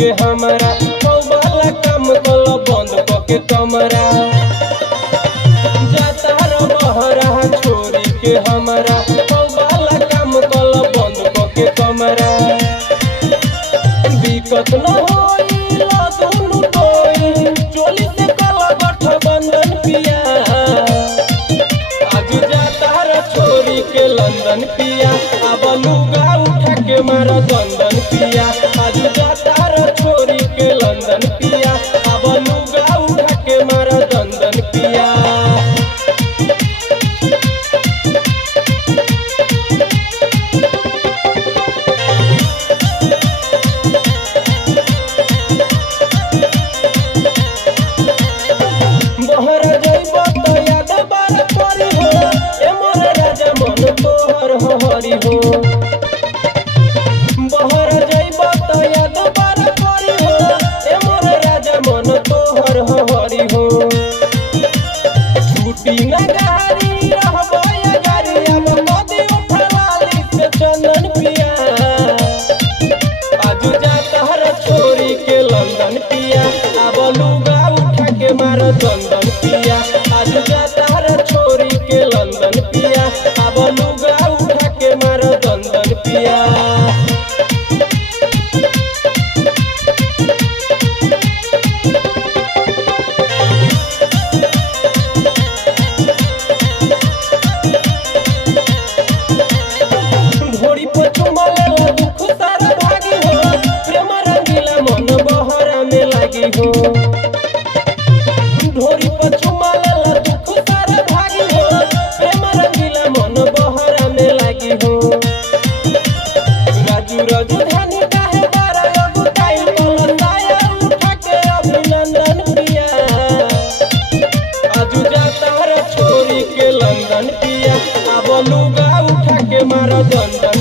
के हमारा वाला काम कल बंद के कमरा जाता बहरा छोरी के हमारा वाला काम कल बंद के कमरा दिक्कत न होई दोनों कोई चोली से कल गठबंधन पिया आज जाता छोरी के लंदन पिया अब लुगा उठा के मारा दंदन पिया आज जाता छोरी के लंदन पिया अब लुगा उठा के मारा दंदन पिया बहरा जइब तो याद बार करी हो ए मोर राजा मन तोहर हरी हो बहरा जइब तो याद बार करी हो ए मोर राजा मन तोहर हरी हो छुट्टी न गारी रहब या गारी अब कदी उठलाली से चंदन पिया आज जाता छोरी के लंदन पिया अब लुगा उठा के मार दंदन पिया आज जाता छोरी के लंदन पिया अब लुगा उठा के मार दंदन पिया घोड़ी पर चुमलेला दुख सारा भागी हो प्रेम रंगीला मन बहरा में लागी हो ढोरी पर चुमलेला दुख सारा भागी हो प्रेम रंगीला मन बहरा में लागी हो राजू राजधानी काहे बारा अगुताई कलसाया उठा के अभिनंदन पिया आज जाता छोरी के लंदन पिया अब लुगा उठा के मारा दंदन